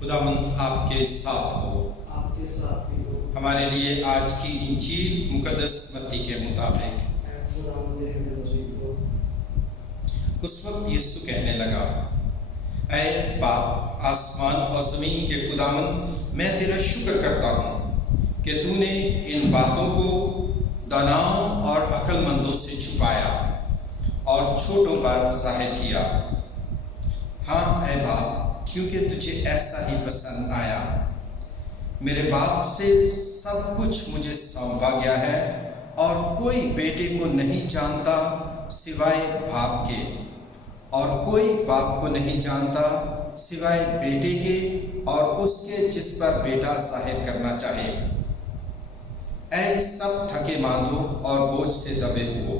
خداوند آپ کے ساتھ ہو۔ آپ کے ساتھ بھی ہو۔ ہمارے لیے آج کی انجیل مقدس متی کے مطابق۔ اس وقت یسوع کہنے لگا، اے باپ آسمان اور زمین کے خداوند، میں تیرا شکر کرتا ہوں کہ تو نے ان باتوں کو داناؤں اور عقل مندوں سے چھپایا اور چھوٹوں پر ظاہر کیا۔ ہاں اے باپ، کیونکہ تجھے ایسا ہی پسند آیا۔ میرے باپ سے سب کچھ مجھے سونپا گیا ہے، اور کوئی بیٹے کو نہیں جانتا سوائے باپ کے، اور کوئی باپ کو نہیں جانتا سوائے بیٹے کے اور اس کے جس پر بیٹا ظاہر کرنا چاہے۔ اے سب تھکے ماندو اور بوجھ سے دبے ہو،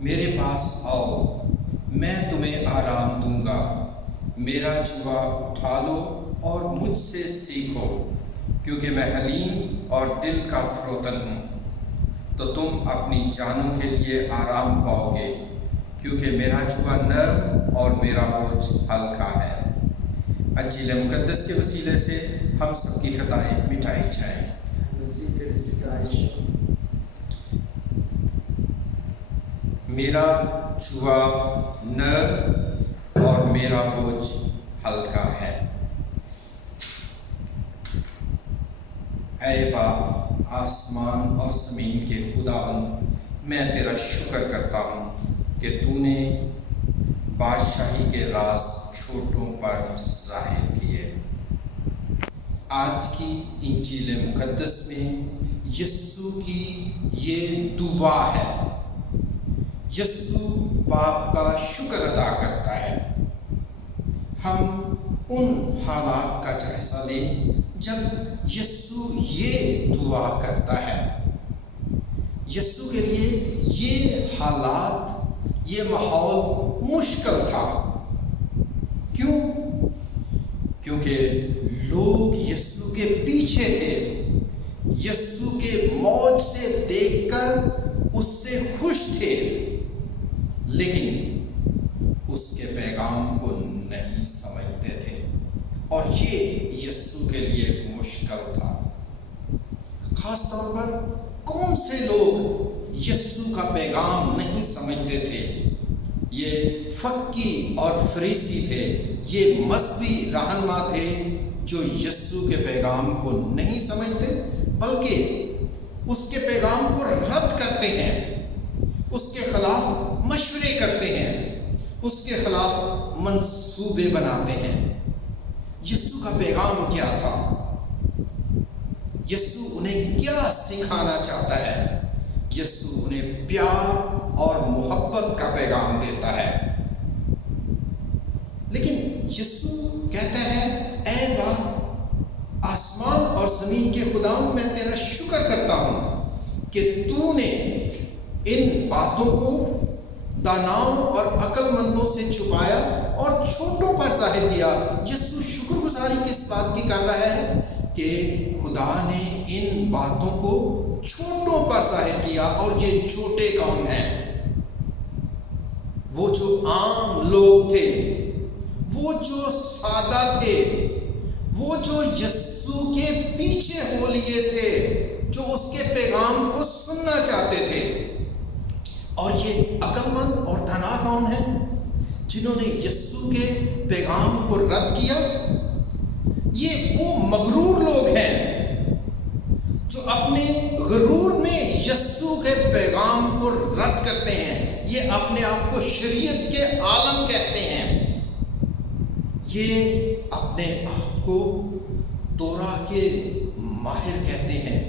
میرے پاس آؤ، میں تمہیں آرام دوں گا۔ میرا جوا اٹھا لو اور مجھ سے سیکھو، کیونکہ میں حلیم اور دل کا فروتن ہوں، تو تم اپنی جانوں کے لیے آرام پاؤ گے، کیونکہ میرا جوا نرم اور میرا بوجھ ہلکا ہے۔ انجیل مقدس کے وسیلے سے ہم سب کی خطائیں مٹائی جائیں۔ میرا جوا نرم اور میرا بوجھ ہلکا ہے۔ اے باپ آسمان اور زمین کے خداوند، میں تیرا شکر کرتا ہوں کہ تو نے بادشاہی کے راز چھوٹوں پر ظاہر کیے۔ آج کی انجیل مقدس میں یسوع کی یہ دعا ہے۔ یسوع باپ کا شکر ادا کرتا ہے۔ ہم ان حالات کا جائزہ لیں جب یسوع یہ دعا کرتا ہے۔ یسوع کے لیے یہ حالات، یہ ماحول مشکل تھا۔ کیوں؟ کیونکہ لوگ یسوع کے پیچھے تھے، یسوع کے موت سے دیکھ کر اس سے خوش تھے، لیکن اس کے پیغام کو نہیں سمجھتے تھے، اور یہ یسوع کے لیے مشکل تھا۔ خاص طور پر کون سے لوگ یسوع کا پیغام نہیں سمجھتے تھے؟ یہ فقی اور فریسی تھے، یہ مذہبی رہنما تھے جو یسوع کے پیغام کو نہیں سمجھتے، بلکہ اس کے پیغام کو رد کرتے ہیں، اس کے خلاف مشورے کرتے ہیں، اس کے خلاف منصوبے بناتے ہیں۔ یسوع کا پیغام کیا تھا؟ یسوع انہیں کیا سکھانا چاہتا ہے؟ یسوع انہیں پیار اور محبت کا پیغام دیتا ہے۔ لیکن یسوع کہتا ہے، اے باپ آسمان اور زمین کے خداوند، میں تیرا شکر کرتا ہوں کہ تو نے ان باتوں کو داناؤں اور عقل مندوں سے چھپایا اور چھوٹوں پر ظاہر کیا۔ یسوع شکر گزاری کس بات کی کر رہا ہے؟ کہ خدا نے ان باتوں کو چھوٹوں پر ظاہر کیا، اور یہ چھوٹے کون ہیں؟ وہ جو عام لوگ تھے، وہ جو سادہ تھے، وہ جو یسوع کے پیچھے ہو لیے تھے، جو اس کے پیغام کو سننا چاہتے تھے۔ اور یہ عقل مند اور دانا کون ہیں؟ جنہوں نے یسوع کے پیغام کو رد کیا۔ یہ وہ مغرور لوگ ہیں جو اپنے غرور میں یسوع کے پیغام کو رد کرتے ہیں۔ یہ اپنے آپ کو شریعت کے عالم کہتے ہیں، یہ اپنے آپ کو تورا کے ماہر کہتے ہیں،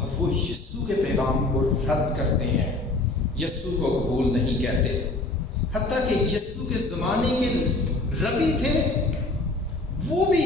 اور وہ یسوع کے پیغام کو رد کرتے ہیں، یسوع کو قبول نہیں کہتے۔ حتیٰ کہ یسوع کے زمانے کے ربی تھے، وہ بھی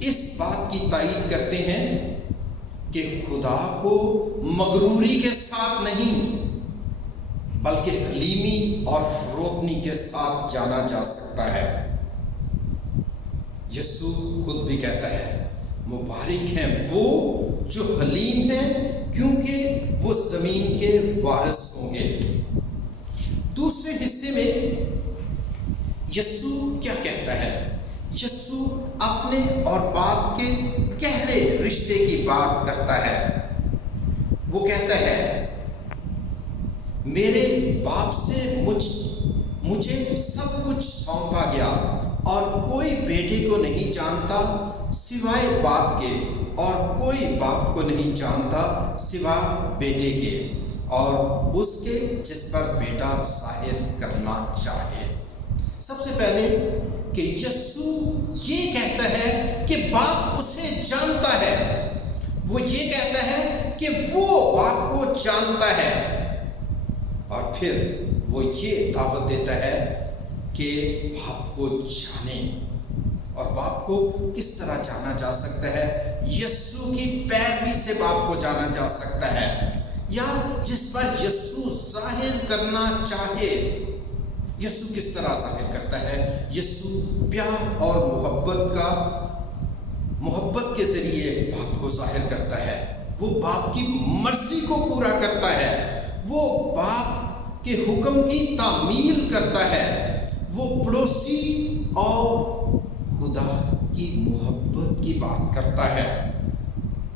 اس بات کی تائید کرتے ہیں کہ خدا کو مغروری کے ساتھ نہیں، بلکہ حلیمی اور فروتنی کے ساتھ جانا جا سکتا ہے۔ یسوع خود بھی کہتا ہے، مبارک ہیں وہ جو حلیم ہیں، کیونکہ وہ زمین کے وارث ہوں گے۔ دوسرے حصے میں یسوع کیا کہتا ہے؟ यीशु अपने और बाप के गहरे रिश्ते की बात करता है। वो कहता है, मेरे बाप से मुझे सब कुछ सौंपा गया और कोई बेटे को नहीं जानता सिवाय बाप के, और कोई बाप को नहीं जानता सिवाय बेटे के और उसके जिस पर बेटा जाहिर करना चाहे। सबसे पहले कि यीशु ये कहता है कि बाप उसे जानता है। वो ये कहता है कि वो बाप को जानता है, और फिर वो ये दावत देता है कि बाप को जाने। और बाप को किस तरह जाना जा सकता है? यीशु की पैरवी से बाप को जाना जा सकता है, या जिस पर यीशु जाहिर करना चाहे। यीशु किस तरह जाहिर करता है? यीशु प्यार और मोहब्बत के जरिए बाप को जाहिर करता है। वो बाप की मर्जी को पूरा करता है, वो बाप के हुक्म की तामील करता है, वो पड़ोसी और खुदा की मोहब्बत की बात करता है।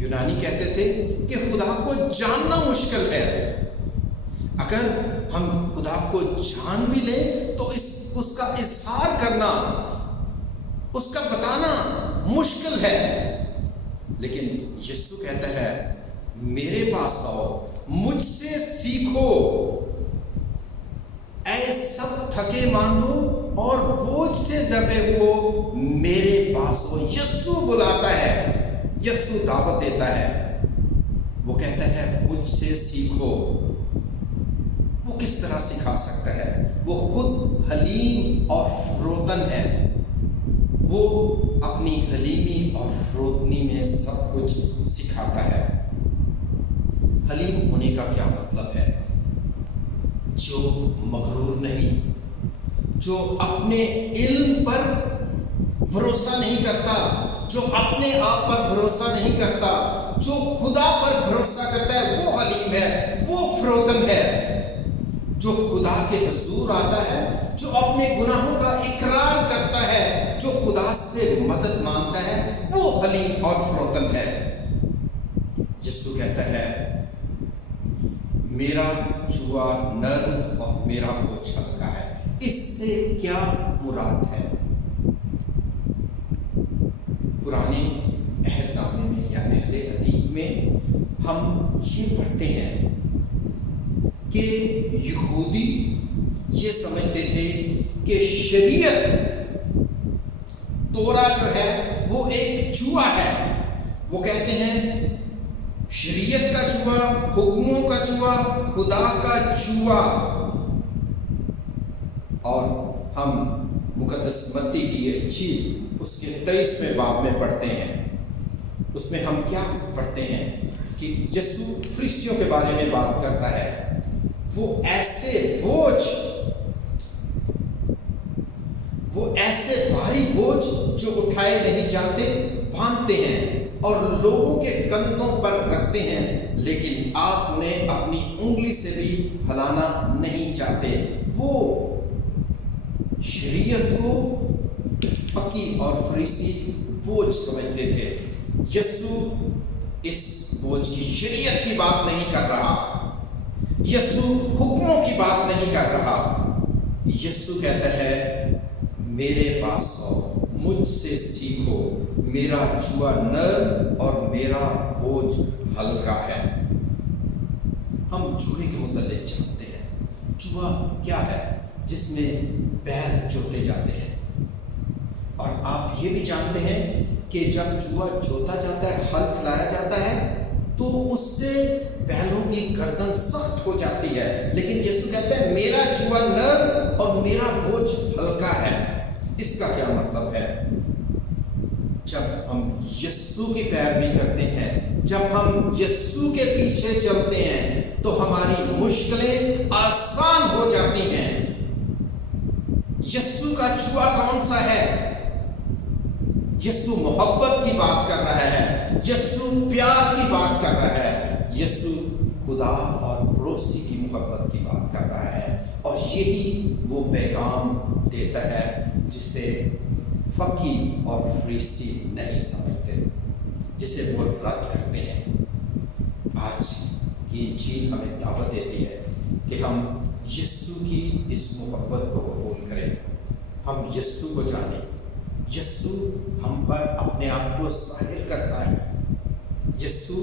यूनानी कहते थे कि खुदा को जानना मुश्किल है। अगर हम खुदा को जान भी लें तो उसका इजहार करना, उसका बताना मुश्किल है। लेकिन यीशु कहता है, मेरे पास आओ, मुझसे सीखो, ऐ सब थके मानो और बोझ से दबे हुए मेरे पास हो। यीशु बुलाता है, यीशु दावत देता है। वो कहता है, मुझसे सीखो। वो किस तरह सिखा सकता है? वो खुद हलीम और फरोतन है। वो अपनी हलीमी और फरोतनी में सब कुछ सिखाता है। हलीम होने का क्या मतलब है? जो मगरूर नहीं, जो अपने इल्म पर भरोसा नहीं करता, जो अपने आप पर भरोसा नहीं करता, जो खुदा पर भरोसा करता है, वो हलीम है, वो फरोतन है। जो खुदा के हुजूर आता है, जो अपने गुनाहों का इकरार करता है, जो खुदा से मदद मांगता है, वो हलीम और फरोतन है। यीशु कहता है, मेरा जुआ नर्म और मेरा बोझ हल्का है। इससे क्या मुराद है? पुराने अहदनामे में या अहद अतीक में हम ये पढ़ते हैं कि यहूदी ये समझते थे कि शरीयत तोरा जो है वो एक जुआ है। वो कहते हैं शरीयत का जुआ, हुक्मों का जुआ, खुदा का जुआ। और हम मुकद्दस मत्ती की इंजील उसके 23वें बाब में पढ़ते हैं। उसमें हम क्या पढ़ते हैं कि यीशु फरिश्तियों के बारे में बात करता है। वो ऐसे भारी बोझ जो उठाए नहीं जाते बांधते हैं और लोगों के कंधों पर रखते हैं, लेकिन आप उन्हें अपनी उंगली से भी हिलाना नहीं चाहते। वो शरीयत को फकीह और फरीसी बोझ समझते थे। यीशु इस बोझ की शरीयत की बात नहीं कर रहा, यीशु हुक्मों की बात नहीं कर रहा। यीशु कहता है, मेरे पास आओ, मुझसे सीखो, मेरा जुआ नर्म और मेरा बोझ हल्का है। हम जुए के मुतालिक जानते हैं। जुआ क्या है? जिसमें बैल जोते जाते हैं। और आप ये भी जानते हैं कि जब जुआ जोता जाता है, हल चलाया जाता है, तो उससे बैलों की गर्दन सख्त हो जाती है। लेकिन यीशु कहता है, मेरा जुआ नर्म और मेरा बोझ हल्का है। इसका क्या मतलब है? जब हम यीशु की पैरवी करते हैं, जब हम यीशु के पीछे चलते हैं, तो हमारी मुश्किलें आसान हो जाती हैं। यीशु का जुआ कौन सा है? यीशु मोहब्बत की बात कर रहा है, यीशु प्यार की बात कर रहा है, यीशु खुदा और पड़ोसी की मोहब्बत की बात कर रहा है। और यही वो पैगाम देता है जिसे फकीर और फरीसी नहीं समझते, जिसे वो रद्द करते हैं। आज की इंजील हमें दावत देती है कि हम यीशु की इस मोहब्बत को कबूल करें, हम यीशु को जानें। यीशु हम पर अपने आप को ज़ाहिर करता है, यीशु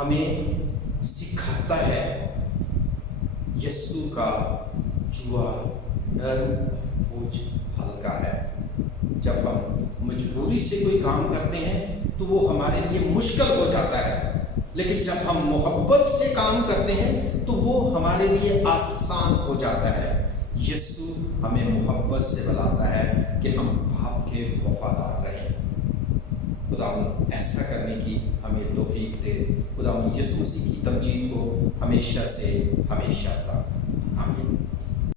हमें सिखाता है। यीशु का जुआ नर्म और बोझ हल्का है। जब हम मजबूरी से कोई काम करते हैं तो वो हमारे लिए मुश्किल हो जाता है, लेकिन जब हम मोहब्बत से काम करते हैं तो वो हमारे लिए आसान हो जाता है। यीशु हमें मोहब्बत से बुलाता है कि हम बाप के वफादार रहें। खुदावंद ऐसा करने की हमें तौफीक दे। खुदावंद यीशु मसीह की तमजीद को हमेशा से हमेशा तक। आमीन।